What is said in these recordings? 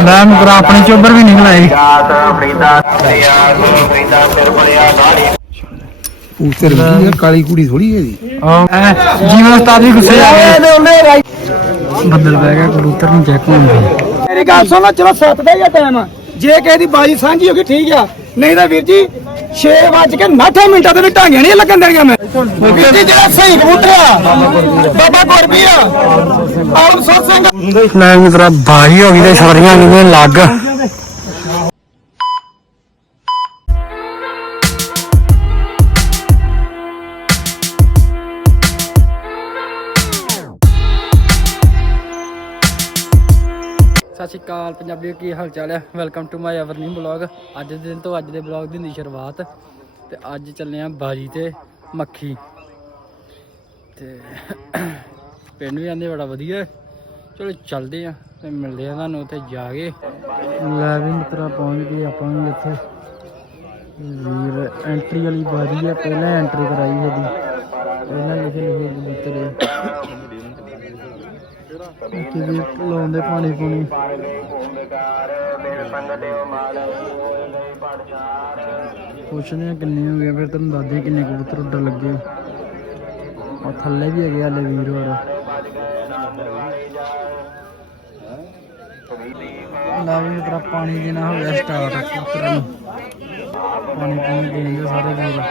ਲੈ ਮੇਰਾ ਆਪਣੇ ਚੋਬਰ ਵੀ ਨਿਕਲ ਆਏ ਉਤਰ ਗਈ ਕਾਲੀ ਕੁੜੀ ਥੋੜੀ ਹੈ ਦੀ ਜੀਵਨ ਉਸਤਾਦ ਵੀ ਗੁੱਸੇ ਆ ਗਏ। ਬੱਦਲ ਬਹਿ ਗਿਆ ਕਬੂਤਰ ਨਹੀਂ ਚੈੱਕ ਹੋਣਾ ਮੇਰੀ ਗੱਲ ਸੁਣ ਚਲੋ ਸੱਤ ਦਾ ਹੀ ਟਾਈਮ ਜੇ ਕਿਸੇ ਦੀ ਬਾਜੀ ਸਾਂਝੀ ਹੋ ਗਈ ਠੀਕ ਆ। ਨਹੀਂ ਤਾਂ ਵੀਰ ਜੀ 6 ਵਜ ਕੇ 9 ਮਿੰਟਾਂ ਦੇ ਵਿੱਚ ਢਾਂਗੀਆਂ ਨਹੀਂ ਲੱਗਣ ਦੇਣੀਆਂ ਮੈਂ। ਜੀ ਜਿਹੜਾ ਸਹੀ ਕਬੂਤਰ ਆ। ਬਾਬਾ ਗੁਰਬੀ ਆ। ਆਲਮ ਸਰ ਸਿੰਘ ਲੈ ਮੇਰਾ ਬਾਜੀ ਹੋ ਗਈ ਤੇ ਛੋਰੀਆਂ ਕਿਵੇਂ ਲੱਗ। ਸਤਿ ਸ਼੍ਰੀ ਅਕਾਲ ਪੰਜਾਬੀਓ ਕੀ ਹਾਲ ਚਾਲ ਹੈ? Welcome to my ever new blog ਅੱਜ ਦੇ ਦਿਨ ਤੋਂ ਅੱਜ ਦੇ ਬਲੌਗ ਦੀ ਹੁੰਦੀ ਸ਼ੁਰੂਆਤ। ਤੇ ਅੱਜ ਚੱਲੇ ਆ ਬਾਜੀ ਤੇ ਮੱਖੀ। ਤੇ ਪਿੰਡ ਵੀ ਆਂਦੇ ਬੜਾ ਵਧੀਆ। ਚਲੋ ਚੱਲਦੇ ਆ ਤੇ ਮਿਲਦੇ ਆ ਤੁਹਾਨੂੰ ਉੱਥੇ ਜਾ ਕੇ। ਲੈ ਵੀ ਮਿੱਤਰਾ ਪਹੁੰਚ ਗਏ ਆਪਾਂ ਵੀ ਇੱਥੇ। ਵੀਰ ਐਂਟਰੀ ਵਾਲੀ ਬਾਜ਼ੀ ਹੈ, ਪਹਿਲਾਂ ਐਂਟਰੀ ਕਰਾਈ ਇਹਦੀ। ਪਹਿਲਾਂ ਲਿਖੇ ਲਿਖੇ ਕਬੂਤਰ ਹੈ ਕਿਵੇਂ ਲਾਉਂਦੇ ਪਾਣੀ ਪੂਣੀ। ਪੁੱਛਦੇ ਆ ਕਿੰਨੇ ਹੋ ਗਏ, ਫਿਰ ਤੁਹਾਨੂੰ ਦੱਸਦੇ ਕਿੰਨੇ ਕਬੂਤਰ ਉੱਡਣ ਲੱਗੇ। ਉਹ ਥੱਲੇ ਵੀ ਹੈਗੇ ਹਲੇ ਵੀਰ ਹੋਰ। ਲਾ ਵੀ ਤੇਰਾ ਪਾਣੀ ਦੇਣਾ ਹੋ ਗਿਆ ਸਟਾਰਟ ਕਬੂਤਰਾਂ ਨੂੰ। ਪਾਣੀ ਪੂਣੀ ਦੇਣਗੇ ਸਾਰੇ ਵੀਰ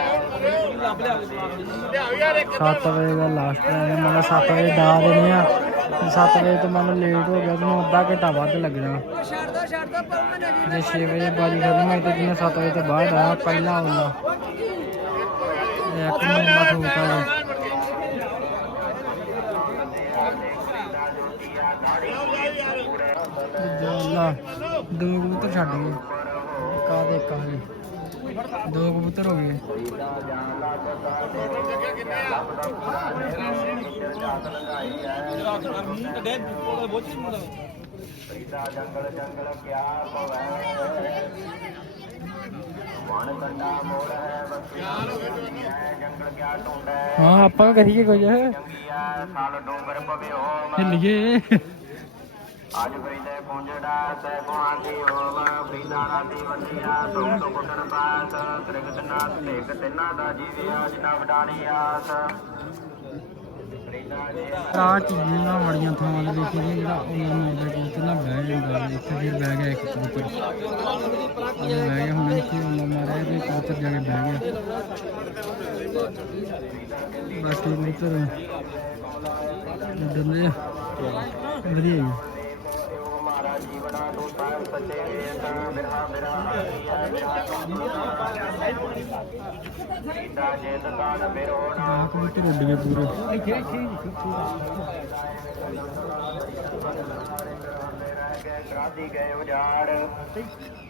7 ਵਜੇ ਦਾ ਲਾਸਟ ਟਾਈਮ ਹੈ 7 ਵਜੇ ਡਾ ਦੇਣੇ ਆ। 7 ਵਜੇ ਤੋਂ ਮਤਲਬ ਲੇਟ ਹੋ ਗਿਆ ਤੁਹਾਨੂੰ ਅੱਧਾ ਘੰਟਾ ਵੱਧ ਲੱਗਣਾ। ਜੇ 6 ਵਜੇ ਬਾਜੀ ਖਤਮ ਹੋਈ ਤੇ ਜਿੰਨੇ 7 ਵਜੇ ਤੋਂ ਬਾਅਦ ਆ ਪਹਿਲਾਂ ਆਉਂਦਾ। ਇੱਕ ਮਹੀਨਾ ਠੋਕਾ ਹੈ ਲਾ ਦੋ ਕਬੂਤਰ ਛੱਡ ਗਏ। ਕਾ ਦੇ ਕਾ ਦੋ ਕਬੂਤਰ ਹੋ ਗਏ। ਹਾਂ, ਆਪਾਂ ਕਰੀਏ ਕੁਝ। ਹਿੱਲੀਏ ਅੱਜ ਫਰੀਦੇ ਪੁੰਜੜਾ ਸੈ ਗੁਆਂ ਦੀ ਫਰੀਦਾ ਰਾਤੀ ਵੰਡਿਆ ਤੁਮ ਤੋਂ ਕੁਟਣ ਪਾਸ ਤ੍ਰਿਗਤ ਨਾਥ ਢੇਕ ਤਿੰਨਾ ਦਾ ਜੀਵਿਆ ਜਿਨਾ ਵਡਾਣੀ ਆਸ। ਆ ਚੀਜ਼ਾਂ ਬੜੀਆਂ ਥਾਵਾਂ ਤੇ ਦੇਖੀ ਦੀ ਜਿਹੜਾ ਉਹਨਾਂ ਨੂੰ ਉਹਦੇ ਕਬੂਤਰ ਨਾ ਬਹਿ ਜਾਂਦਾ ਇੱਥੇ ਫਿਰ ਬਹਿ ਗਿਆ ਇੱਕ ਕਬੂਤਰ। ਉਹ ਬਹਿ ਗਿਆ, ਹੁਣ ਇੱਥੇ ਉਹਨਾਂ ਮਾਰਿਆ ਤੇ ਕਬੂਤਰ ਜਾ ਕੇ ਬਹਿ ਗਿਆ। ਬਾਕੀ ਕਬੂਤਰ ਡੰਦੇ ਵਧੀਆ ਜੀ। ਦਾ ਕਬੂਤਰ ਉੱਡ ਗਏ ਪੂਰੇ ਰਾਤੀ ਗਏ ਉਜਾੜ ਫਰੀਦਾ ਚਾਰ ਗਵਾ ਮੈਂ ਮਿੱਤਰਾ ਕਬੂਤਰ ਹੋ ਗਿਆ ਬਾਬਾ ਸਾਨ ਛੋਟਾ ਦਾਸੇ ਕੌਣ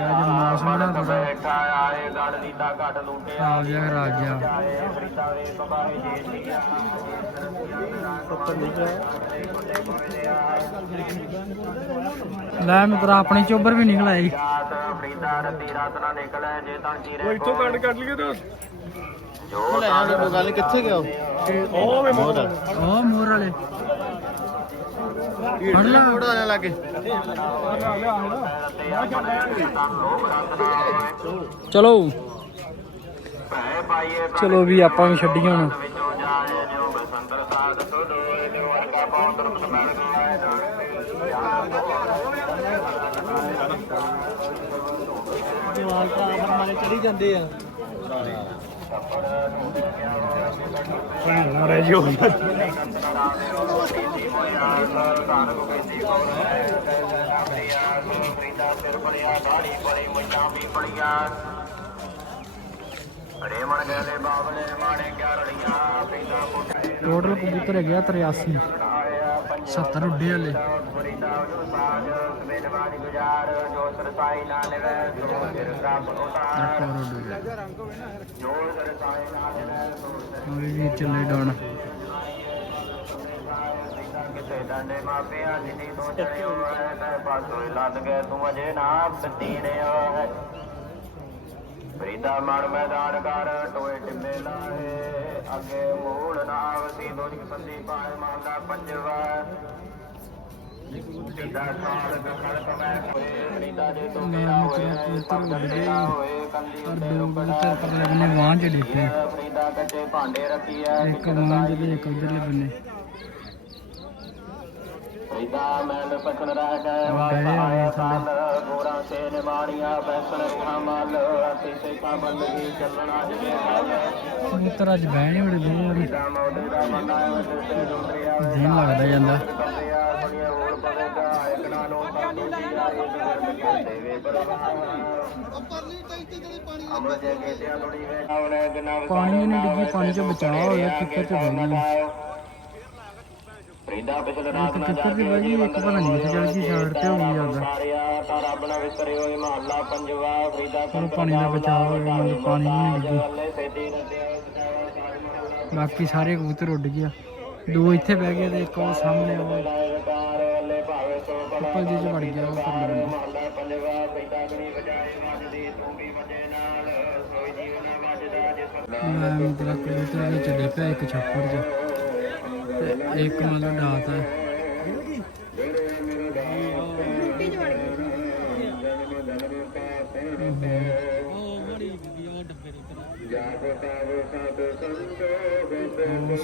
ਖਾ ਲੜਾ ਅਰੇ ਮਿੱਤਰਾ ਪਾਇਆ ਗਿਆ ਜੇ ਮੌਸਮ ਨਾ ਥੋੜਾ ਬੈਠਾ ਆਏ ਗੜ ਲੀਤਾ ਘਟ ਲੂਟੇ ਆ ਗਿਆ ਫਿਰ ਆ ਗਿਆ ਆਏ ਫਰੀਦਾ ਵੇ ਬਬਾਏ ਜੀ ਦੀਆਂ ਲੈ ਮਿੱਤਰਾ ਆਪਣੇ ਚੋਬਰ ਵੀ ਨਿਕਲ ਆਈ। ਰਾਤ ਫਰੀਦਾ ਰਤੀ ਰਾਤ ਨਾ ਨਿਕਲੇ ਜੇ ਤਾਂ ਚੀਰੇ ਇੱਥੋਂ ਕੱਢ ਕੱਢ ਲਈਏ ਤਾਂ। ਜੋ ਤਾਂ ਗੱਲ ਕਿੱਥੇ ਗਿਆ ਉਹ? ਉਹ ਮੋਰ ਵਾਲੇ। ਫੜ ਲਾ। ਆਣੇ ਲੱਗੇ ਚਲੋ। ਚਲੋ ਵੀ ਆਪਾਂ ਵੀ ਛੱਡੀ ਹੁਣ। ਵਿੱਚੋਂ ਤਾਂ ਬਰਮਾਨੇ ਚੜੀ ਜਾਂਦੇ ਆ ਮਾਰੇ ਜੋ ਫਰੀਦਾ ਸਿਰ ਟੋਟਲ ਕਬੂਤਰ ਹੈਗੇ ਆ 83 70 ਉੱਡੇ ਹਲੇ ਸਾਜ ਵਿਚਾਰ ਜੋ ਸਰਸਾਈ ਨਾ ਲਵੇ ਸੋ ਸਿਰ ਰੱਬ ਉਤਾਰ। ਜੋ ਸਰਸਾਈ ਨਾ ਲਵੇ ਸੋ ਸਿਰ ਵੀ ਚੱਲੇ ਡਾਉਣ। ਕਿਤੇ ਡਾਂਡੇ ਮਾਪਿਆਂ ਜਿਨੀ ਤੋਂ ਚੜਿਓ ਹੈ ਤੇ ਪਾਸੋਂ ਲੱਦ ਗਏ ਤੂੰ ਅਜੇ ਨਾ ਨੇ ਹੈ ਫਰੀਦਾ ਮਨ ਮੈਦਾਨ ਕਰ ਟੋਏ ਟਿੰਮੇ ਲਾਏ। ਅੱਗੇ ਮੂੜ ਨਾ ਆਵਸੀ ਦੋਜੀ ਸੰਦੀ ਪਾਏ ਪੰਜਵਾ ਤੇਰਾ ਪਰ ਦੋ ਕਬੂਤਰ ਪਰਲੇ ਬੰਨੇ ਵਾਂ ਚ ਡਿੱਟੇ ਫਰੀਦਾ ਕੱਚੇ ਭਾਂਡੇ ਰੱਖੀ ਐ ਇੱਕ ਵਾਂ ਚ ਤੇ ਇੱਕ ਉਧਰਲੇ ਬੰਨੇ ਫਰੀਦਾ ਮੈਲ ਪਛਣ ਰਹਿ ਗਏ ਵਾਸਾਇਆ ਸਾਲ ਗੋਰਾ ਸੇ ਨਿਮਾਣੀਆਂ ਬੈਸਣ ਰੁਖਾ ਮਲ ਅਸੀਂ ਸੇ ਕਾ ਬੰਦਗੀ ਚੱਲਣਾ ਜਿਵੇਂ ਹੈ ਕਬੂਤਰ ਅੱਜ ਬਹਿਣੇ ਬੜੇ ਦੇ ਦਾ ਮੌਦੇ ਦਾ ਮਨਾ ਤੇ ਦੁੰਦਰੀਆ ਦਿਨ ਲੱਗਦਾ ਜਾਂਦਾ ਕੰਦਿਆ ਸੁਣੀਏ ਹੋਰ ਪਵੇਗਾ ਇੱਕ ਨਾ ਨੂੰ ਤਾਂ ਦੂਜੀ ਆਏ ਤੇ ਦੇਵੇ ਪਰਵਾਹ ਅਮਰ ਜੇ ਗੇਟਿਆ ਥੋੜੀ ਵੇ ਆਵਲੇ ਦਿਨਾਂ ਪਾਣੀ ਨਹੀਂ ਡਿੱਗੀ ਪਾਣੀ ਚੋਂ ਬਚਾਅ ਹੋਇਆ ਕਿੱਕਰ ਚ ਗਈ ਫਰੀਦਾ ਪਿਛਲੇ ਰਾਤ ਇੱਕ ਕਿੱਕਰ ਬਹਿ ਗਈ ਇੱਕ ਪਤਾ ਨਹੀਂ ਕਿੱਥੇ ਗਈ ਸਾਈਡ ਤੇ ਹੋ ਗਈ ਜਾਂਦਾ ਸਾਰਿਆ ਤਾਂ ਰੱਬ ਨਾ ਵਿਸਰੇ ਹੋਏ ਮਹੱਲਾ ਪੰਜਵਾ ਫਰੀਦਾ ਚਲੋ ਪਾਣੀ ਦਾ ਬਚਾਅ ਹੋ ਗਿਆ ਮਤਲਬ ਪਾਣੀ ਨਹੀਂ ਡਿੱਗੀ। ਬਾਕੀ ਸਾਰੇ ਕਬੂਤਰ ਉੱਡ ਗਿਆ ਦੋ ਇੱਥੇ ਬਹਿ ਗਏ ਤੇ ਇੱਕ ਉਹ ਸਾਹਮਣੇ ਉਹ ਕਾਰ ਉੱਪਰ ਜੀ ਚ ਵੜ ਗਿਆ ਉਹ ਪਰਲੇ ਬੰਨੇ ਜਵਾ ਪੈਦਾ ਬਣੀ ਵਜਾਏ ਵੱਜਦੀ ਤੂੰ ਵੀ ਵਜੇ ਨਾਲ ਸੋਈ ਜੀਵਨ ਵੱਜਦਾ ਜੇ ਮੈਂ ਮਤਲਬ ਕਬੂਤਰ ਦੇ ਚੱਲੇ ਪਿਆ ਇੱਕ ਛੱਪੜ 'ਚ ਤੇ ਇੱਕ ਮਤਲਬ ਡਾਤ ਹੈ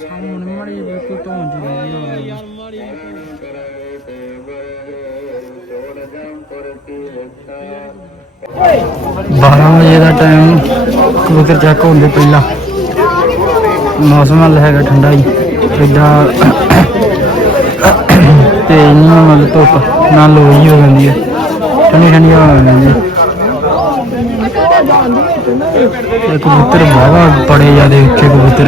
ਸਾਹਮਣੇ ਮਾੜੀ ਬਿਲਕੁਲ ਟੋਂ ਜੀ ਯਾਰ ਮਾੜੀ 12 ਵਜੇ ਦਾ ਟਾਈਮ ਕਬੂਤਰ ਚੱਕ ਹੁੰਦੇ ਪਹਿਲਾਂ। ਮੌਸਮ ਹਲ ਹੈਗਾ ਠੰਡਾ ਹੀ। ਇਦਾਂ ਤੇ ਇੰਨੀ ਮਲ ਧੁੱਪ, ਨਾ ਲੋਈ ਹੋ ਜਾਂਦੀ ਹੈ। ਠੰਡੀ ਠੰਡੀ ਹੋ ਜਾਂਦੀ ਹੈ। ਇਹ ਕਬੂਤਰ ਬਾਵਾ ਬੜੇ ਜਿਆਦੇ ਉੱਚੇ ਕਬੂਤਰ।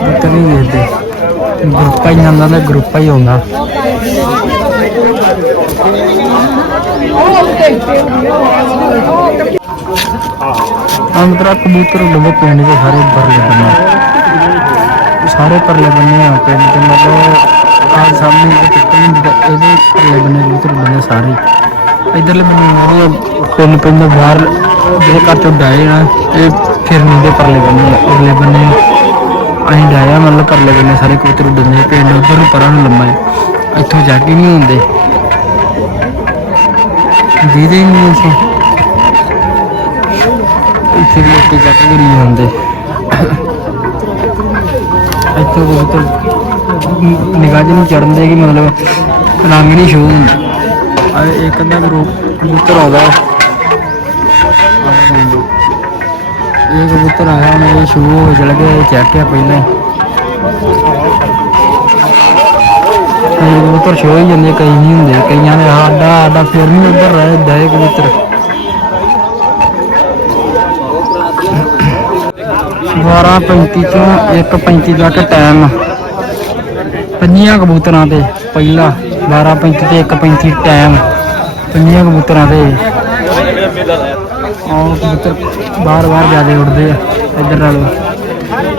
ਕਬੂਤਰ ਨਹੀਂ ਵੇਖਦੇ ਗਰੁੱਪਾਂ ਹੀ ਆਉਂਦਾ ਤੇ ਗਰੁੱਪਾਂ ਹੀ ਆਉਂਦਾ। ਆਮ ਕਬੂਤਰ ਡੁੱਬੇ ਪਿੰਡ ਦੇ ਸਾਰੇ ਪਰਲੇ ਬੰਨੇ। ਸਾਰੇ ਪਰਲੇ ਬੰਨੇ ਆ ਪਿੰਡ ਦੇ, ਮਤਲਬ ਆ ਸਾਹਮਣੇ ਇੱਕ ਪਿੰਡ ਇਹਦੇ ਪਰਲੇ ਬੰਨੇ ਕਬੂਤਰ ਬੰਨੇ ਸਾਰੇ। ਇਧਰਲੇ ਬੰਨੇ ਉਹ ਪਿੰਡ ਪਿੰਡ ਬਾਹਰ ਜਿਹੜੇ ਘਰ ਚੋਂ ਡਾਏ ਨਾ ਇਹ ਫਿਰਨੀ ਦੇ ਪਰਲੇ ਬੰਨੇ ਆ। ਅਗਲੇ ਬੰਨੇ ਅਸੀਂ ਡਾਇਆ, ਮਤਲਬ ਪਰਲੇ ਬੰਨੇ ਸਾਰੇ ਕਬੂਤਰ ਉੱਡਦੇ ਪਿੰਡ ਉੱਧਰ ਨੂੰ ਪਰਾਂ ਨੂੰ ਲੰਮਾ ਹੈ। ਇੱਥੋਂ ਜਾ ਕੇ ਨਹੀਂ ਹੁੰਦੇ ਦੀਦੇ ਹੀ ਨਹੀਂ ਇੱਥੋਂ ਇੱਥੇ ਵੀ ਲੋਕੀ ਚੱਕ ਕੇ ਨਹੀਂ ਇੱਥੇ ਕਬੂਤਰ ਨਿਗਾਹ ਜਿਹਨੂੰ ਚੜਨ ਦੇ ਕਿ ਮਤਲਬ ਰੰਗ ਨਹੀਂ ਸ਼ੋ ਹੁੰਦਾ। ਆ ਇੱਕ ਅੱਧਾ ਗਰੁੱਪ ਕਬੂਤਰ ਆਉਂਦਾ ਇਹ ਕਬੂਤਰ ਆਇਆ, ਹੁਣ ਇਹ ਸ਼ੁਰੂ ਹੋ ਚਲ ਗਿਆ, ਇਹ ਚੱਕਿਆ ਪਹਿਲਾਂ ਕਬੂਤਰ ਛੋ ਹੀ ਜਾਂਦੇ ਕਈ ਨਹੀਂ ਹੁੰਦੇ ਕਈਆਂ ਦੇ ਸਾਡਾ ਸਾਡਾ ਫਿਰ ਨਹੀਂ ਉੱਧਰ ਰਹਿ ਦਏ ਕਬੂਤਰ। 12:35 ਤੋਂ 1:35 ਤੱਕ ਟਾਈਮ ਪੰਜੀਆਂ ਕਬੂਤਰਾਂ ਤੇ ਪਹਿਲਾ 12:35 ਤੇ 1:35 ਟਾਈਮ ਪੰਜੀਆਂ ਕਬੂਤਰਾਂ ਤੇ। ਆਹ ਕਬੂਤਰ ਬਾਰ ਬਾਰ ਜਿਆਦੇ ਉੱਡਦੇ ਆ, ਇੱਧਰ ਨਾਲ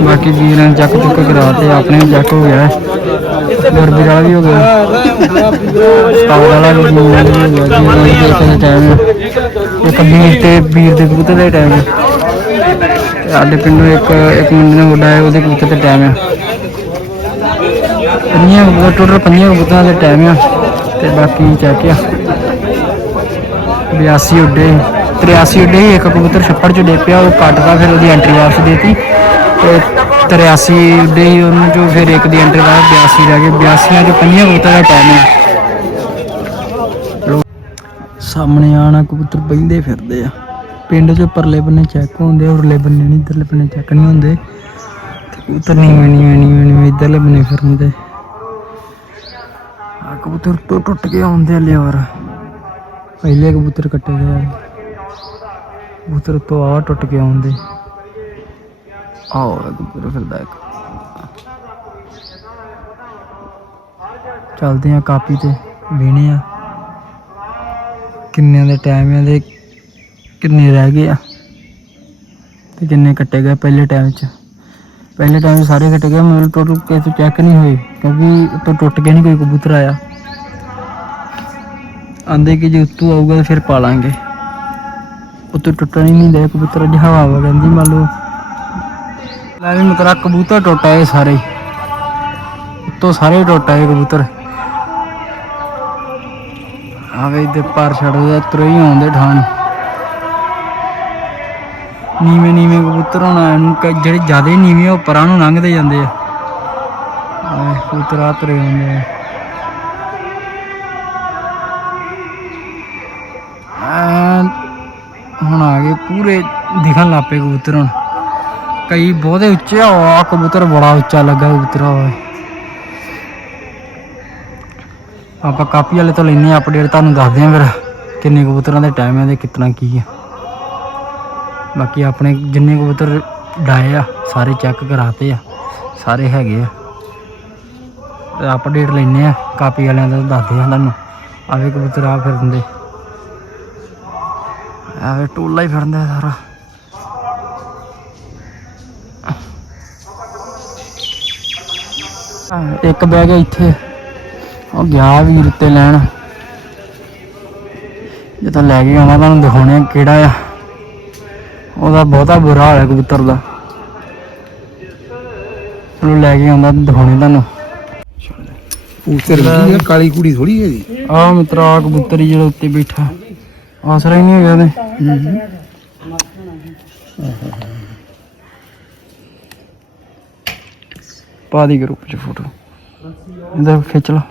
ਬਾਕੀ ਵੀਰਾਂ ਨੇ ਚੱਕ ਚੁੱਕ ਕਰਾ ਤੇ ਆਪਣੇ ਵੀ ਹੋ ਗਿਆ ਗੁਰਬੀਰ ਵਾਲਾ ਵੀ ਹੋ ਗਿਆ ਸਟਾਰ ਵਾਲਾ ਵੀ ਹੋ ਗਿਆ ਜੀ ਵਾਲੀ ਦੇ ਕਿੰਨੇ ਟਾਈਮ ਇੱਕ ਵੀਰ ਤੇ ਵੀਰ ਦੇ ਕਬੂਤਰ ਦਾ ਟਾਈਮ ਹੈ ਸਾਡੇ ਪਿੰਡੋਂ ਇੱਕ ਇੱਕ ਮੁੰਡੇ ਨੇ ਮੁੰਡਾ ਹੈ ਉਹਦੇ ਕਬੂਤਰ ਤੇ ਟਾਈਮ ਹੈ ਪੰਨੀਆਂ ਕਬੂਤਰ ਟੋਟਲ ਪੰਨੀਆਂ ਕਬੂਤਰਾਂ ਦੇ ਟਾਈਮ ਆ ਤੇ ਬਾਕੀ ਚੱਕ ਆ 82 ਉੱਡੇ 83 ਉੱਡੇ ਇੱਕ ਕਬੂਤਰ ਛੱਪੜ ਚ ਡੇ ਪਿਆ ਉਹ ਕੱਟਦਾ ਫਿਰ ਉਹਦੀ ਐਂਟਰੀ ਵਾਪਸ ਦੇਤੀ ਤੇ 83 ਉੱਡੇ ਸੀ, ਉਹਨੂੰ ਫਿਰ ਇੱਕ ਦੀ ਐਂਟਰੀ ਵਾਪਸ 82 ਰਹਿ ਗਏ। 82 ਚ ਪੰਨੀਆਂ ਕਬੂਤਰ ਦਾ ਟਾਈਮ ਹੈ। ਸਾਹਮਣੇ ਆਣਾ ਕਬੂਤਰ ਬਹਿੰਦੇ ਫਿਰਦੇ ਆ। ਪਿੰਡ 'ਚ ਪਰਲੇ ਬੰਨੇ ਚੈੱਕ ਹੁੰਦੇ ਆ ਬੰਨੇ ਨਹੀਂ ਇਧਰਲੇ ਬੰਨੇ ਚੈੱਕ ਨਹੀਂ ਹੁੰਦੇ। ਕਬੂਤਰ ਨਹੀਂ ਨਹੀਂ ਨਹੀਂ ਨਹੀਂ ਇਧਰਲੇ ਬੰਨੇ ਫਿਰਦੇ। ਆ ਕਬੂਤਰ ਟੁੱਟ ਟੁੱਟ ਕੇ ਆਉਂਦੇ ਆ ਲਿਆਵਰ ਪਹਿਲੇ ਕਬੂਤਰ ਕੱਟੇ ਗਏ ਆ। ਕਬੂਤਰ ਤੋਂ ਆ ਟੁੱਟ ਕੇ ਆਉਂਦੇ। ਆਓ ਕਬੂਤਰ ਫਿਰਦਾ ਇੱਕ। ਚੱਲਦੇ ਆ ਕਾਪੀ ਤੇ ਵੇਣੇ ਆ। ਕਿੰਨਿਆਂ ਦੇ ਟਾਈਮ ਆ ਦੇ ਕਿੰਨੇ ਰਹਿ ਗਏ ਆ ਤੇ ਕਿੰਨੇ ਕੱਟੇ ਗਏ ਪਹਿਲੇ ਟਾਈਮ 'ਚ। ਪਹਿਲੇ ਟਾਈਮ ਸਾਰੇ ਕੱਟੇ ਗਏ, ਮਤਲਬ ਟੋਟਲ ਕਿਸੇ ਚੈੱਕ ਨਹੀਂ ਹੋਏ, ਕਿਉਂਕਿ ਉੱਤੋਂ ਟੁੱਟ ਕੇ ਨਹੀਂ ਕੋਈ ਕਬੂਤਰ ਆਇਆ। ਆਂਦੇ ਕਿ ਜੇ ਉੱਤੋਂ ਆਊਗਾ ਤਾਂ ਫਿਰ ਪਾ ਲਾਂਗੇ ਉੱਤੋਂ ਟੁੱਟਣ ਹੀ ਨਹੀਂ ਦੇ ਕਬੂਤਰ, ਅੱਜ ਹਵਾ ਵਾ ਕਹਿੰਦੀ ਮੰਨ ਲਓ। ਲੈ ਵੀ ਮਤਰਾ ਕਬੂਤਰ ਟੁੱਟ ਆਏ ਸਾਰੇ। ਉੱਤੋਂ ਸਾਰੇ ਟੁੱਟ ਆਏ ਕਬੂਤਰ। ਆਵੇ ਦੇ ਪਾਰ ਛੱਡਦੇ ਤੁਰੇ ਹੀ ਆਉਂਦੇ ਠਾਣ। ਨੀਵੇਂ ਨੀਵੇਂ ਕਬੂਤਰ ਹੋਣਾ ਇਹਨੂੰ ਜਿਹੜੇ ਜ਼ਿਆਦਾ ਨੀਵੇਂ ਆ, ਉਹ ਪਰਾਂ ਨੂੰ ਲੰਘਦੇ ਜਾਂਦੇ ਆ। ਆਵੇ ਕਬੂਤਰ ਆ ਤੁਰੇ ਆਉਂਦੇ ਆ। ਹੁਣ ਆ ਗਏ ਪੂਰੇ ਦਿਖਣ ਲੱਪੇ ਕਬੂਤਰ ਹੁਣ। ਕਈ ਬਹੁਤੇ ਉੱਚੇ ਆ ਕਬੂਤਰ ਬੜਾ ਉੱਚਾ ਲੱਗਾ ਕਬੂਤਰ ਹੋਵੇ ਆਪਾਂ ਕਾਪੀ ਵਾਲੇ ਤੋਂ ਲੈਨੇ ਅਪਡੇਟ ਤੁਹਾਨੂੰ ਦੱਸਦੇ ਆਂ ਫਿਰ ਕਿੰਨੇ ਕਬੂਤਰਾਂ ਦੇ ਟਾਈਮ ਹੈ ਤੇ ਕਿਤਨਾ ਕੀ ਹੈ। ਬਾਕੀ ਆਪਣੇ ਜਿੰਨੇ ਕਬੂਤਰ ਡਾਏ ਆ, ਸਾਰੇ ਚੈੱਕ ਕਰਾਤੇ ਆ, ਸਾਰੇ ਹੈਗੇ ਆ। ਅਪਡੇਟ ਲੈਨੇ ਆ ਕਾਪੀ ਵਾਲਿਆਂ ਦਾ ਦੱਸਦੇ ਆ ਤੁਹਾਨੂੰ। ਆਵੇ ਕਬੂਤਰ ਆ ਫਿਰਦੇ ਆਵੇ ਟੋਲਾ ਹੀ ਫਿਰਦਾ ਸਾਰਾ। ਇੱਕ ਬਹਿ ਗਿਆ ਇੱਥੇ। ਉਹ ਗਿਆ ਵੀਰ ਉੱਤੇ ਲੈਣ। ਜਦੋਂ ਲੈ ਕੇ ਆਉਣਾ ਤੁਹਾਨੂੰ ਦਿਖਾਉਣੇ ਕਿਹੜਾ ਆ। ਉਹਦਾ ਬਹੁਤਾ ਬੁਰਾ ਹਾਲ ਹੈ ਕਬੂਤਰ ਦਾ। ਚਲੋ ਲੈ ਕੇ ਆਉਂਦਾ ਦਿਖਾਉਣੇ ਤੁਹਾਨੂੰ। ਕਬੂਤਰ ਦੀ ਕਾਲੀ ਕੁੜੀ ਥੋੜੀ ਹੈ ਜੀ ਆ ਮਿੱਤਰਾ ਕਬੂਤਰ ਹੀ ਜਿਹੜਾ ਉੱਤੇ ਬੈਠਾ। ਆਸਰਾ ਹੀ ਨਹੀਂ ਹੈਗਾ ਉਹਦੇ। ਪਾ ਦੀ ਗਰੁੱਪ ਚ ਫੋਟੋ। ਇਹਦਾ ਖਿੱਚ ਲਾ।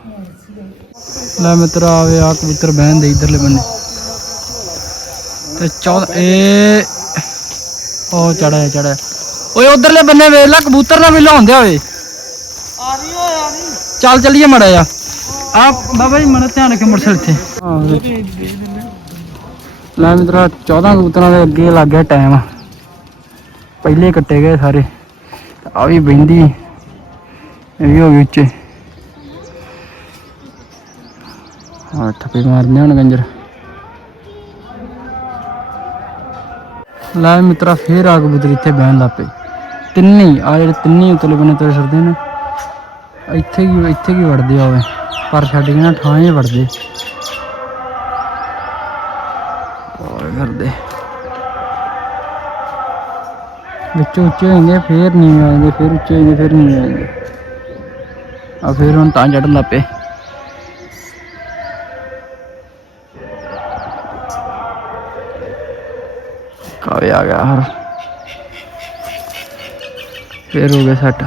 ਲੈ ਮਿੱਤਰਾ ਆਵੇ ਆ ਕਬੂਤਰ ਬਹਿਣ ਦੇ ਇਧਰਲੇ ਬੰਨੇ। ਤੇ ਚੌਦ, ਇਹ ਉਹ ਚੜਿਆ ਚੜਿਆ ਓਏ, ਉਧਰਲੇ ਬੰਨੇ ਵੇਖ ਲੈ, ਕਬੂਤਰ ਨਾ ਵੀ ਲਾਉਂਦੇ ਹੋਵੇ ਆ ਰਹੀ ਓਏ। ਆ ਰਹੀ ਚੱਲ ਚੱਲੀਏ ਮੜਾ ਜਾ ਆ, ਬਾਬਾ ਜੀ ਮਨ ਧਿਆਨ ਰੱਖੇ ਮੋਟਰਸਾਈਕਲ ਇੱਥੇ ਲੈ ਮਿੱਤਰਾ 14 ਕਬੂਤਰਾਂ ਦੇ ਅੱਗੇ ਲੱਗ ਗਿਆ ਟਾਈਮ। ਪਹਿਲੇ ਕੱਟੇ ਗਏ ਸਾਰੇ। ਆ ਵੀ ਬਹਿੰਦੀ ਇਹ ਵੀ ਹੋ ਗਈ ਉੱਚੇ। ਹਾਂ ਠੱਪੇ ਮਾਰਦੇ ਹੁਣ ਗੰਜਰ। ਲੈ ਮਿੱਤਰਾ, ਫੇਰ ਆ ਕਬੂਤਰ ਇੱਥੇ ਬਹਿਣ ਲੱਗ ਪਏ। ਤਿੰਨੇ ਆ ਜਿਹੜੇ ਤਿੰਨੇ ਉਤਲੇ ਬਨੇ ਤੁਰੇ ਫਿਰਦੇ ਨੇ, ਇੱਥੇ ਕੀ ਇੱਥੇ ਕੀ ਵੜਦੇ ਆਵੇ ਪਰ ਛੱਡ ਕੇ ਨਾ ਠਾਂ ਹੀ ਵੜਦੇ। ਓਏ ਫਿਰਦੇ ਵਿੱਚੋਂ ਉੱਚੇ ਹੋ ਜਾਂਦੇ ਫੇਰ ਨੀਵੇਂ ਆ ਜਾਂਦੇ ਫੇਰ ਉੱਚੇ ਹੋ ਜਾਂਦੇ ਫੇਰ ਨੀਵੇਂ ਆ ਆ ਫੇਰ ਹੁਣ ਤਾਂ ਚੜਨ ਲੱਗ ਪਏ। ਕਾਵੇ ਆ ਗਿਆ ਹਰ। ਫੇਰ ਹੋ ਗਿਆ ਸੈੱਟ।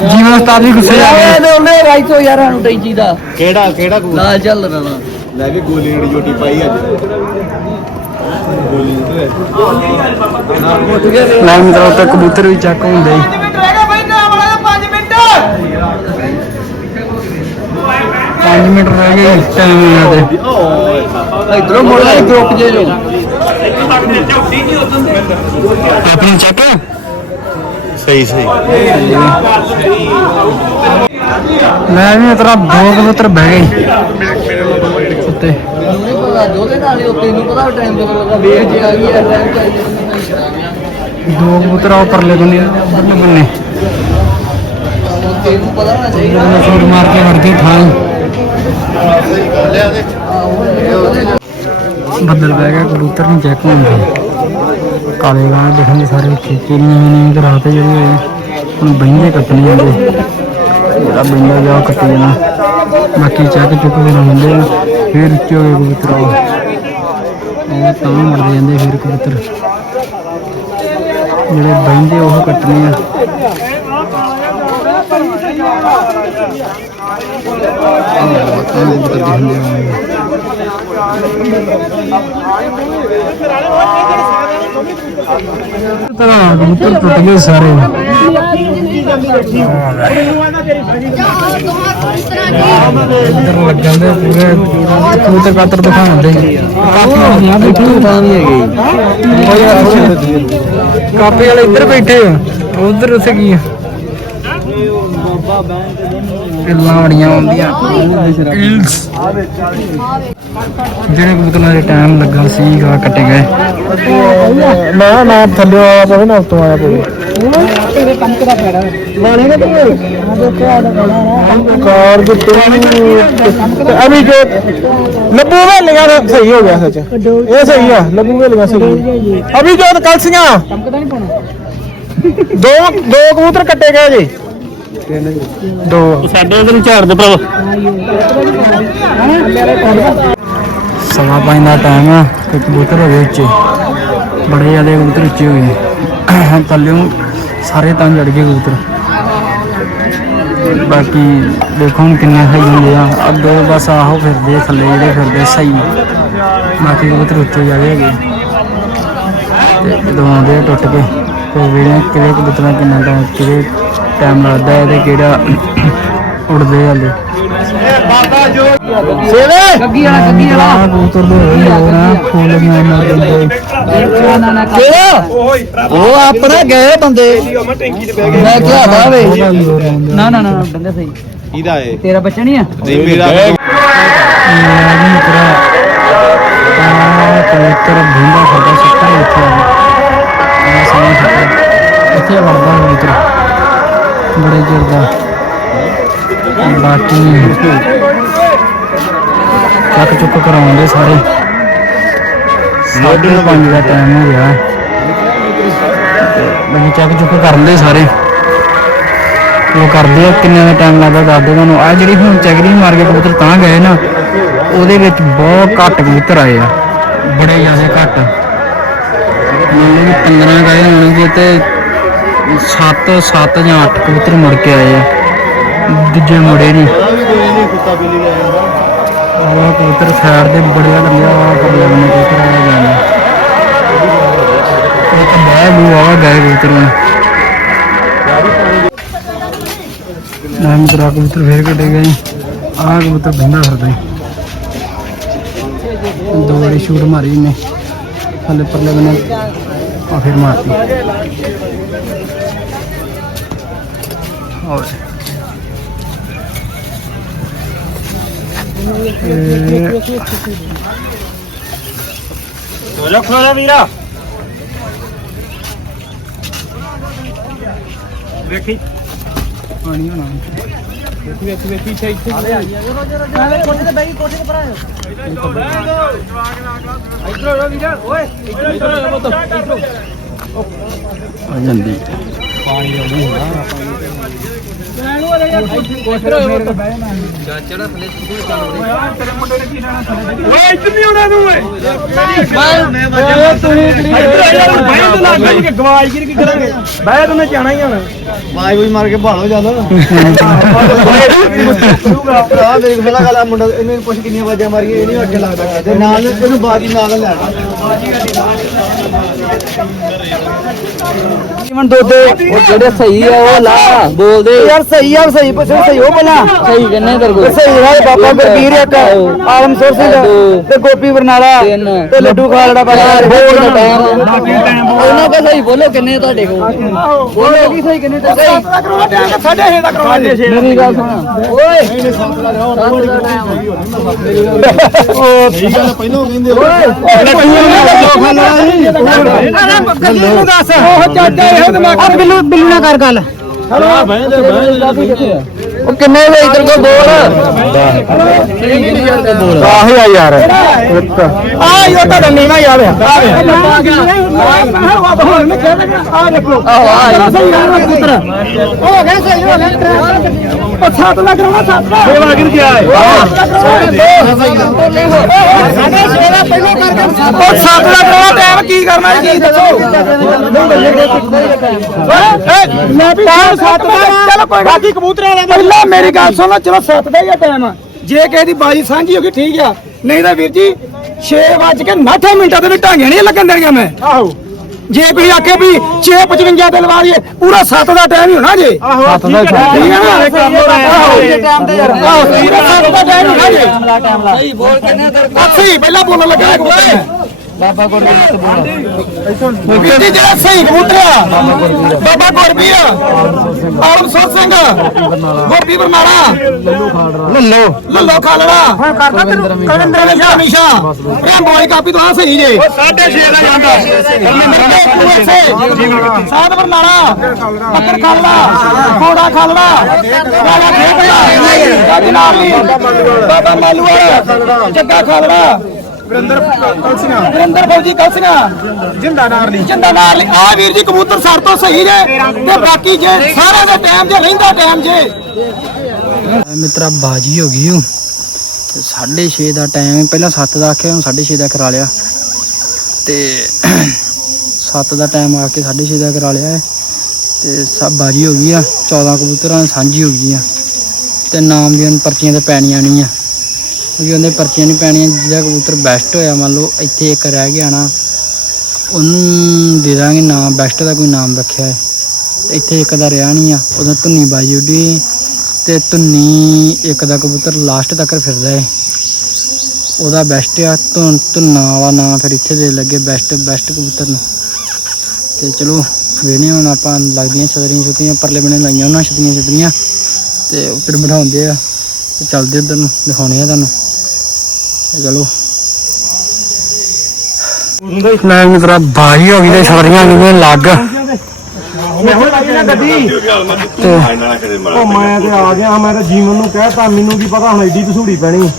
ਜੀਵਨ ਉਸਤਾਦ ਵੀ ਗੁੱਸੇ ਆ ਗਏ। ਉਹਨੇ ਰਾਈਟ ਤੋਂ ਯਾਰਾਂ ਨੂੰ ਟੈਂਜੀ ਦਾ। ਕਿਹੜਾ ਕਿਹੜਾ ਲਾਲ ਚੱਲ ਰਣਾ ਲੈ ਕੇ ਗੋਲੀ ਜੋਟੀ ਪਾਈ ਅੱਜ। ਤੇ ਲੈ ਮਿੱਤਰੋ ਤੇ ਕਬੂਤਰ ਵੀ ਚੱਕ ਹੁੰਦੇ ਹੀ। ਮਿੰਟ ਰਹਿ ਗਏ ਬਈ ਨਾ ਵਾਲਾ 5 ਮਿੰਟ। 5 ਮਿੰਟ ਰਹਿ ਗਏ ਟਾਈਮ ਇਹਨਾਂ ਦੇ। ਇਧਰੋਂ ਮੁੜਨਾ ਗਰੁੱਪ ਜੇ ਜੋ ਆਪਣੀ ਚੱਕ। ਸਹੀ ਸਹੀ। ਮੈਂ ਵੀ ਮਿੱਤਰਾ ਦੋ ਕਬੂਤਰ ਬਹਿ ਗਏ। ਉੱਤੇ ਨਹੀਂ ਪਤਾ ਦੋਦੇ ਨਾਲ ਹੀ ਉੱਤੇ ਨੂੰ ਪਤਾ ਟਾਈਮ ਤੇ ਲੱਗਾ ਵੇਖ ਜੇ ਆ ਗਈ ਐ ਟਾਈਮ ਚਾਹੀਦਾ ਦੋ ਕਬੂਤਰ ਆ ਪਰਲੇ ਬੰਨੇ ਬੰਨੇ ਬੰਨੇ। ਤੈਨੂੰ ਪਤਾ ਨਾ ਚਾਹੀਦਾ ਉਹਨਾਂ ਸ਼ੋਟ ਮਾਰ ਕੇ ਵੜ ਗਏ ਥਾਂ। ਬੱਦਲ ਬਹਿ ਗਿਆ, ਕਬੂਤਰ ਨੂੰ ਚੈੱਕ ਹੁੰਦੇ ਕਾਲੇ ਗਾਂ ਦਿਖਣ ਦੇ ਸਾਰੇ ਖੇਚੇ ਨਹੀਂ ਨਹੀਂ ਕਰਾਤੇ ਜਿਹੜੇ ਹੋਏ ਹੁਣ ਬਹਿੰਦੇ ਕੱਟਣੀਆਂ ਜਾਂਦੇ ਜਿਹੜਾ ਬਹਿੰਦਾ ਜਾ ਕੱਟੀ ਜਾਣਾ। ਬਾਕੀ ਚੈੱਕ ਚੁੱਕ ਕੇ ਹੁੰਦੇ ਆ, ਫਿਰ ਉੱਚੇ ਹੋ ਕਬੂਤਰ ਉਹ। ਤਾਂ ਮਰਦੇ ਜਾਂਦੇ ਫਿਰ ਕਬੂਤਰ। ਜਿਹੜੇ ਬਹਿੰਦੇ ਉਹ ਕੱਟਣੇ ਆ। ਆਹ ਤਾਂ ਟੁੱਟ ਗਏ ਸਾਰੇ ਇੱਧਰ ਲੱਗਣ ਦੇ ਪੂਰੇ ਕਬੂਤਰ ਕਾਤਰ ਦਿਖਾਉਂਦੇ ਕਾਫੀ ਆ ਬੈਠੇ ਥਾਂ ਨਹੀਂ ਹੈਗੇ ਕਾਪੇ ਵਾਲੇ ਇੱਧਰ ਬੈਠੇ ਆ, ਉਧਰ ਉੱਥੇ ਕੀ ਆ? ਇੱਲਾਂ ਬੜੀਆਂ ਆਉਂਦੀਆਂ। ਇਲਸ ਜਿਹੜੇ ਕਬੂਤਰਾਂ ਦੇ ਟਾਈਮ ਲੱਗਾ ਸੀਗਾ ਕੱਟੇ ਗਏ। ਨਾ ਨਾ ਥੱਲੇ ਆਇਆ ਪਵੇ ਨਾ ਉੱਤੋਂ ਆਇਆ ਪਵੇ ਕਾਰ ਦੇ ਤੋਂ ਅਭੀ ਜੋ ਲੱਭੂ ਵੇਲੀਆਂ ਸਹੀ ਹੋ ਗਿਆ ਸੱਚ। ਇਹ ਸਹੀ ਆ ਲੱਭੂ ਵੇਲੀਆਂ ਸਹੀ ਅਭੀ ਜੋ ਕਲਸੀਆਂ ਦੋ ਦੋ ਕਬੂਤਰ ਕੱਟੇ ਗਏ ਜੀ। ਦੋ। ਸਾਡੇ ਇਧਰ ਝਾੜ ਦੇ ਭਰਾ ਦਾ ਟਾਈਮ ਆ ਤੇ ਕਬੂਤਰ ਹੋ ਗਏ ਉੱਚੇ। ਬੜੇ ਜ਼ਿਆਦਾ ਕਬੂਤਰ ਉੱਚੇ ਹੋ ਗਏ। ਥੱਲਿਓਂ ਸਾਰੇ ਤਾਂ ਜੜ ਗਏ ਕਬੂਤਰ। ਬਾਕੀ ਦੇਖੋ ਹੁਣ ਕਿੰਨੇ ਸਹੀ ਹੁੰਦੇ ਆ। ਅੱਗੇ ਬਸ ਆਹੋ ਫਿਰਦੇ ਥੱਲੇ ਜਿਹੜੇ ਫਿਰਦੇ ਸਹੀ। ਬਾਕੀ ਕਬੂਤਰ ਉੱਚੇ ਜਾ ਹੈਗੇ। ਤੇ ਜਦੋਂ ਆਉਂਦੇ ਟੁੱਟ ਕੇ ਤੇ ਵੇਲੇ ਕਿਹੜੇ ਕਬੂਤਰਾਂ ਕਿੰਨਾ ਟਾਈਮ ਕਿਹੜੇ ਟਾਈਮ ਲੱਗਦਾ ਹੈ ਤੇ ਕਿਹੜਾ ਉੜਦੇ ਹਲੇ। ਸੇਵੇ! ਗੱਗੀ ਵਾਲਾ ਗੱਗੀ ਵਾਲਾ। ਕਬੂਤਰ ਦੇ ਹੋਈ ਹੋਣਾ ਫੁੱਲ ਮੈਂ ਮਰ ਜਾਂਦੇ ਉਹ ਆਪਣਾ ਗਏ ਬੰਦੇ। ਮੈਂ ਕਿਹਾ ਬਾਵੇ ਨਾ ਨਾ ਨਾ ਬੰਦੇ ਸਹੀ। ਇਹਦਾ ਏ? ਤੇਰਾ ਬੱਚਾ ਨਹੀਂ ਆ? ਨਹੀਂ ਮੇਰਾ ਨਹੀਂ ਤੇਰਾ ਆ। ਕਬੂਤਰ ਭੁੰਦਾ ਸਾਡਾ ਸੁੱਤਾ ਹੀ ਇੱਥੇ ਆ। ਸਾਰਾ ਸੁੱਤਾ ਇੱਥੇ ਵੜਦਾ ਕਬੂਤਰ ਬੜੇ ਚਿਰ ਦਾ। ਬਾਕੀ ਚੱਕ ਚੁੱਕ ਕਰਾਉਂਦੇ ਸਾਰੇ। ਸਾਢੇ ਪੰਜ ਦਾ ਟਾਈਮ ਹੋ ਗਿਆ। ਬਣੀ ਚੱਕ ਚੁੱਕ ਕਰਦੇ ਸਾਰੇ। ਉਹ ਕਰਦੇ ਆ ਕਿੰਨੇ ਦਾ ਟਾਈਮ ਲੱਗਦਾ ਦੱਸਦੇ ਤੁਹਾਨੂੰ। ਆ ਜਿਹੜੀ ਹੁਣ ਚੈਕਰੀ ਮਾਰ ਕੇ ਕਬੂਤਰ ਤਾਂ ਗਏ ਨਾ, ਉਹਦੇ ਵਿੱਚ ਬਹੁਤ ਘੱਟ ਕਬੂਤਰ ਆਏ ਆ। ਬੜੇ ਜ਼ਿਆਦਾ ਘੱਟ। ਮੰਨ ਲਓ ਕਿ 15 ਗਏ ਹੋਣਗੇ ਤੇ 7 7 ਜਾਂ ਅੱਠ ਕਬੂਤਰ ਮੁੜ ਕੇ ਆਏ ਆ। ਦੂਜੇ ਮੁੜੇ ਨਹੀਂ। ਆਹ ਕਬੂਤਰ ਸਾਈਡ ਦੇ ਬੜੇ ਲੰਮੇ ਆ, ਪਰ ਲੱਗਣੇ ਕਬੂਤਰ ਆ ਜਾਂਦੇ ਇੱਕ ਬਾਹਰ ਨੂੰ ਆ ਗਏ ਕਬੂਤਰ ਹੁਣ। ਨਾ ਮਿੱਤਰਾ ਕਬੂਤਰ ਫੇਰ ਕੱਟੇ ਗਏ। ਆ ਕਬੂਤਰ ਬੰਦਾ ਫਿਰਦਾ ਈ। ਦੋ ਵਾਰੀ ਸ਼ੂਟ ਮਾਰੀ ਨੇ ਹਲੇ ਪਰਲੇ ਬਨੇ ਆ, ਫਿਰ ਮਾਰਤੀ। ਇਹ ਰੱਖੋ ਵੀਰਾ ਵੇਖੀ ਪਾਣੀ ਹੋਣਾ ਵੇਖੀ ਵੇਖੀ ਇੱਥੇ ਇੱਥੇ ਕੋਠੇ ਤੇ ਬੈਠੀ ਕੋਠੇ ਤੇ ਪਰਾਂ ਇੱਧਰ ਆ ਵੀਰਾ ਓਏ ਇੱਧਰ ਇੱਧਰ ਆ ਬੋਤੋ ਆ ਜਾਂਦੀ ਓਏ ਇੱਧਰ ਨਹੀਂ ਆਉਣਾ ਤੂੰ ਓਏ ਇੱਧਰ ਆ ਯਾਰ ਬਹਿ ਤੇ ਲੱਗ ਗਈ ਕਿ ਗਵਾਈ ਕੀ ਕੀ ਕਰਾਂਗੇ ਬਹਿ ਤਾਂ ਜਾਣਾ ਹੀ ਹੁਣ ਵਾਈ ਵੀ ਮਾਰ ਕੇ ਭਾਲੋ ਚੱਲ ਆ ਦੇਖ ਪਹਿਲਾਂ ਗੱਲ ਆ ਮੁੰਡਾ ਇਹਨੇ ਪੁੱਛ ਕਿੰਨੀਆਂ ਵਾਜਾਂ ਮਾਰੀਆਂ ਇਹ ਅੱਗੇ ਲੱਗਦਾ ਤੇ ਨਾਲ ਇਹਨੂੰ ਬਾਜੀ ਨਾਲ ਲੈਣਾ ਜੀਵਨ ਦੋਦੇ ਉਹ ਜਿਹੜੇ ਸਹੀ ਆ ਉਹ ਲਾ ਬੋਲਦੇ। ਯਾਰ ਸਹੀ ਆ ਸਹੀ ਪੁੱਛ ਸਹੀ ਹੋ ਪਹਿਲਾਂ। ਸਹੀ ਕਿੰਨੇ ਤੇਰੇ ਕੋਲ। ਸਹੀ ਹੈ ਬਾਬਾ ਗੁਰਬੀਰ ਇੱਕ ਆਲਮਸਰ ਸਿੰਘ ਤੇ ਗੋਪੀ ਬਰਨਾਲਾ ਤੇ ਲੱਡੂ ਖਾਲੜਾ ਬਾਬਾ। ਉਹਨਾਂ ਦਾ ਸਹੀ ਬੋਲੋ ਕਿੰਨੇ ਤੁਹਾਡੇ ਕੋਲ। ਬੋਲੋ। ਕੀ ਸਹੀ ਕਿੰਨੇ ਤੇ ਸਹੀ? ਸਾਢੇ 6 ਦਾ ਕਰਵਾ ਦੇ ਮੇਰੀ ਗੱਲ ਸੁਣ। ਓਏ। ਪਹਿਲਾਂ ਕਹਿੰਦੇ ਬਿੱਲੂ ਦੱਸ। ਉਹ ਚਾਚਾ ਇਹੋ ਦਿਮਾਗ ਬਿੱਲੂ ਬਿੱਲੂ ਨਾਲ ਕਰ ਗੱਲ ਉਹ ਕਿੰਨੇ ਵੇ ਇਧਰ ਕੋ ਬੋਲ ਆਹੋ ਆ ਯਾਰ ਇੱਕ ਆ ਇਹ ਤਾਂ ਨੀਵਾ ਯਾਰ ਆ ਆ ਦੇਖੋ ਆਹੋ ਆ ਸਹੀ ਯਾਰ ਪੁੱਤਰ ਹੋ ਗਿਆ ਸਹੀ ਹੋ ਗਿਆ ਉਹ ਸੱਤ ਲੱਖ ਰੋਣਾ ਸੱਤ ਦਾ ਸੇਵਾ ਗਿਰ ਗਿਆ ਉਹ ਸੱਤ ਲੱਖ ਰੋਣਾ ਟਾਈਮ ਕੀ ਕਰਨਾ ਕੀ ਦੱਸੋ? ਮੈਂ ਵੀ ਸੱਤ ਦਾ ਚਲੋ ਕੋਈ ਬਾਕੀ ਕਬੂਤਰਾਂ ਵਾਲਿਆਂ ਦਾ ਪਹਿਲਾਂ ਮੇਰੀ ਗੱਲ ਸੁਣੋ ਚਲੋ ਸੱਤ ਦਾ ਹੀ ਆ ਟਾਈਮ ਜੇ ਕਿਸੇ ਦੀ ਬਾਜੀ ਸਾਂਝੀ ਹੋ ਗਈ ਠੀਕ ਆ। ਨਹੀਂ ਤਾਂ ਵੀਰ ਜੀ 6 ਵੱਜ ਕੇ 9 ਮਿੰਟਾਂ ਦੇ ਵਿੱਚ ਢਾਂਗੇ ਨਹੀਂ ਲੱਗਣ ਦੇਣੀਆਂ ਮੈਂ। ਆਹੋ। ਜੇ ਕੋਈ ਆਖੇ ਵੀ 6:55 ਤੇ ਲਵਾ ਦਈਏ ਪੂਰਾ 7 ਦਾ ਟਾਈਮ ਹੀ ਹੋਣਾ ਜੇ। ਆਹੋ 7 ਦਾ ਠੀਕ ਹੈ ਨਾ ਕੰਮ ਹੋ ਰਿਹਾ। ਆਹੋ ਟਾਈਮ ਤੇ ਯਾਰ ਆਹੋ ਪੂਰਾ 7 ਦਾ ਟਾਈਮ ਹੋਣਾ ਜੇ। ਸਹੀ ਬੋਲ ਕਿੰਨੇ ਸਹੀ ਪਹਿਲਾਂ ਬੋਲਣ ਲੱਗਾ ਇੱਕ ਵਾਰ। ਬਾਬਾ ਕੋਲ ਵੀਰ ਜੀ ਜਿਹੜਾ ਸਹੀ ਕਬੂਤਰ ਆ ਬਾਬਾ ਗੁਰਬੀ ਆ ਆਲਮ ਸੁਰ ਸਿੰਘ ਗੁਰਬੀ ਬਰਨਾਲਾ। ਲੱਲੋ। ਲੱਲੋ ਖਾਲੜਾ। ਕਵਿੰਦਰ ਮਿਸ਼ਾ। ਮਿਸ਼ਾ। ਇਹ ਬੋਏ ਕਾਪੀ ਤੋਂ ਆ ਸਹੀ ਜੇ। 6.5 ਦਾ ਜਾਂਦਾ ਸਾਧ ਬਰਨਾਲਾ। ਪੱਤਰ ਖਾਲੜਾ। ਕੋੜਾ ਖਾਲੜਾ। ਵਾਲਾ। ਖੇਪੜਾ ਜਨਾਬ ਬਾਬਾ ਮਾਲੂ ਵਾਲਾ ਜੱਗਾ ਖਾਲੜਾ। ਵਰਿੰਦਰ ਕਲਸੀਆਂ। ਵਰਿੰਦਰ ਫੌਜੀ ਕਲਸੀਆਂ। ਜਿੰਦਾ ਨਾਰਲੀ ਜਿੰਦਾ ਨਾਰਲੀ ਆ ਵੀਰ ਜੀ ਕਬੂਤਰ ਸਰ ਤੋਂ ਸਹੀ ਜੇ ਤੇ ਬਾਕੀ ਜੇ ਸਾਰਾ ਦਾ ਟਾਈਮ ਜੇ ਰਹਿੰਦਾ ਟਾਈਮ ਜੇ। ਮਿੱਤਰਾ ਬਾਜੀ ਹੋ ਗਈ ਹੂੰ। 6:30 ਦਾ ਟਾਈਮ ਪਹਿਲਾਂ 7 ਦਾ ਆਖਿਆ ਹੁਣ 6:30 ਦਾ ਕਰਾ ਲਿਆ। ਤੇ 7 ਦਾ ਟਾਈਮ ਆ ਕੇ 6:30 ਦਾ ਕਰਾ ਲਿਆ ਹੈ। ਤੇ ਸਭ ਬਾਜੀ ਹੋ ਗਈ ਆ 14 ਕਬੂਤਰਾਂ ਸਾਂਝੀ ਹੋ ਗਈ ਆ ਤੇ ਨਾਮ ਦੀਆਂ ਪਰਚੀਆਂ ਤੇ ਪੈਣੀਆਂ ਨਹੀਂ ਆ। ਕਿਉਂਕਿ ਉਹਨੇ ਪਰਚੀਆਂ ਨਹੀਂ ਪੈਣੀਆਂ, ਜਿਹਦਾ ਕਬੂਤਰ ਬੈਸਟ ਹੋਇਆ, ਮੰਨ ਲਓ ਇੱਥੇ ਇੱਕ ਰਹਿ ਗਿਆ ਨਾ, ਉਹਨੂੰ ਦੇ ਦਾਂਗੇ ਨਾਮ ਬੈਸਟ ਦਾ ਕੋਈ ਨਾਮ ਰੱਖਿਆ ਹੈ। ਤੇ ਇੱਥੇ ਇੱਕ ਦਾ ਰਿਹਾ ਨਹੀਂ ਆ, ਉਹਦਾ ਧੁੰਨੀ ਬਾਜੀ ਉੱਡੀ ਤੇ ਧੁੰਨੀ ਇੱਕ ਦਾ ਕਬੂਤਰ ਲਾਸਟ ਤੱਕ ਫਿਰਦਾ ਹੈ। ਉਹਦਾ ਬੈਸਟ ਆ ਧੁਨ ਧੁੰਨਾ ਵਾਲਾ ਨਾਂ ਫਿਰ ਇੱਥੇ ਦੇ ਲੱਗੇ ਬੈਸਟ ਬੈਸਟ ਕਬੂਤਰ ਨੂੰ। ਤੇ ਚਲੋ ਵੇਨੇ ਹੁਣ ਆਪਾਂ ਲੱਗਦੀਆਂ ਛਤਰੀਆਂ ਛੁੱਤੀਆਂ ਪਰਲੇ ਬਣੇ ਲਾਈਆਂ ਉਹਨਾਂ ਛਤਰੀਆਂ ਛਤਰੀਆਂ, ਤੇ ਫਿਰ ਬਿਠਾਉਂਦੇ ਆ। ਤੇ ਚੱਲਦੇ ਉਧਰ ਨੂੰ ਦਿਖਾਉਣੇ ਆ ਤੁਹਾਨੂੰ। ਚਲੋ ਮੈਂ ਮਿੱਤਰਾ ਬਾਹੀ ਹੋ ਗਈ ਤੇ ਛਤਰੀਆਂ ਕਿਵੇਂ ਲੱਗ। ਮੈਂ ਹੁਣ ਲੱਗੀ ਨਾ ਗੱਡੀ। ਤੇ ਉਹ ਮੈਂ ਤੇ ਆ ਗਿਆ ਮੈਂ ਤਾਂ ਜੀਵਨ ਨੂੰ ਕਹਿਤਾ ਮੈਨੂੰ ਕੀ ਪਤਾ ਹੁਣ ਐਡੀ ਤਸੂੜੀ ਪੈਣੀ।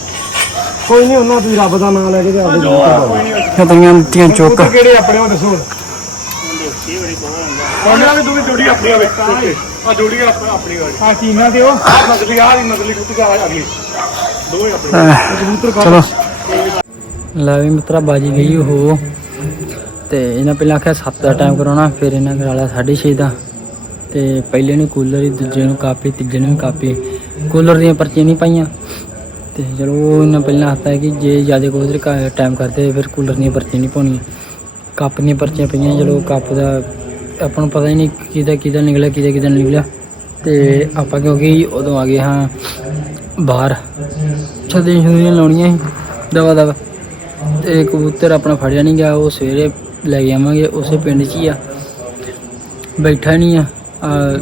ਕੋਈ ਨਹੀਂ ਉਹਨਾਂ ਤੁਸੀਂ ਰੱਬ ਦਾ ਨਾਮ ਲੈ ਕੇ ਤੇ ਆਪਦੇ ਛਤਰੀਆਂ ਦਿੱਤੀਆਂ ਚੁੱਕ। ਕਿਹੜੇ ਆਪਣੇ ਉਹ ਦੱਸੋ ਉਹਨਾਂ ਵੀ ਦੂਜੀ ਜੋੜੀ ਆਪਣੀ ਹੋਵੇ ਆ ਜੋੜੀ ਆਪਣੀ ਹੋਵੇ ਆ ਕੀਨਾ ਦਿਓ ਨਕਲੀ ਆ ਦੀ ਨਕਲੀ ਕੁੱਤ ਆ ਗਈ। ਦੋਵੇਂ ਆਪਣੇ। ਚਲੋ। ਲੈ ਵੀ ਮਿੱਤਰਾ ਬਾਜੀ ਗਈ ਉਹ। ਤੇ ਇਹਨਾਂ ਪਹਿਲਾਂ ਆਖਿਆ 7 ਦਾ ਟਾਈਮ ਕਰਾਉਣਾ, ਫਿਰ ਇਹਨਾਂ ਕਰਾ ਲਿਆ 6:30 ਦਾ। ਤੇ ਪਹਿਲੇ ਨੂੰ ਕੂਲਰ ਹੀ, ਦੂਜੇ ਨੂੰ ਕਾਪੀ, ਤੀਜੇ ਨੂੰ ਵੀ ਕਾਪੀ। ਕੂਲਰ ਦੀਆਂ ਪਰਚੀਆਂ ਨਹੀਂ ਪਾਈਆਂ। ਤੇ ਚਲੋ ਇਹਨਾਂ ਪਹਿਲਾਂ ਹੱਥ ਹੈ ਕਿ ਜੇ ਜ਼ਿਆਦਾ ਕੋਲ ਟਾਈਮ ਕਰਦੇ, ਫਿਰ ਕੂਲਰ ਦੀਆਂ ਪਰਚੀਆਂ ਨਹੀਂ ਪਾਉਣੀਆਂ। ਕੱਪ ਦੀਆਂ ਪਰਚੀਆਂ ਪਈਆਂ, ਚਲੋ ਕੱਪ ਦਾ ਆਪਾਂ ਨੂੰ ਪਤਾ ਹੀ ਨਹੀਂ ਕਿਹਦਾ ਕਿਹਦਾ ਨਿਕਲਿਆ, ਕਿਹਦਾ ਕਿਹਦਾ ਨਿਕਲਿਆ। ਤੇ ਆਪਾਂ ਕਿਉਂਕਿ ਉਦੋਂ ਆ ਗਏ ਹਾਂ ਬਾਹਰ। ਛੱਡੀਆਂ ਛੁੱਡੀਆਂ ਲਾਉਣੀਆਂ ਸੀ ਦਵਾ ਦਵਾ ਤੇ ਕਬੂਤਰ ਆਪਣਾ ਫੜਿਆ ਨਹੀਂ ਗਿਆ ਉਹ ਸਵੇਰੇ ਲੈ ਕੇ ਆਵਾਂਗੇ ਉਸੇ ਪਿੰਡ 'ਚ ਹੀ ਆ। ਬੈਠਾ ਨਹੀਂ ਆ। ਆ,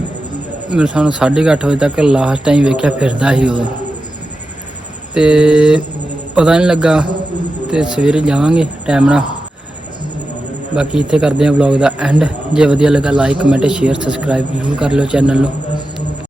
ਮੇਰੇ ਸਾਨੂੰ 8:30 ਵਜੇ ਤੱਕ ਲਾਸਟ ਟਾਈਮ ਵੇਖਿਆ ਫਿਰਦਾ ਸੀ ਉਦੋਂ। ਤੇ ਪਤਾ ਨਹੀਂ ਲੱਗਾ ਤੇ ਸਵੇਰੇ ਜਾਵਾਂਗੇ ਟਾਈਮ ਨਾਲ। ਬਾਕੀ ਇੱਥੇ ਕਰਦੇ ਹਾਂ ਵਲੌਗ ਦਾ ਐਂਡ ਜੇ ਵਧੀਆ ਲੱਗਾ ਲਾਈਕ ਕਮੈਂਟ ਸ਼ੇਅਰ ਸਬਸਕ੍ਰਾਈਬ ਜ਼ਰੂਰ ਕਰ ਲਿਓ ਚੈਨਲ ਨੂੰ।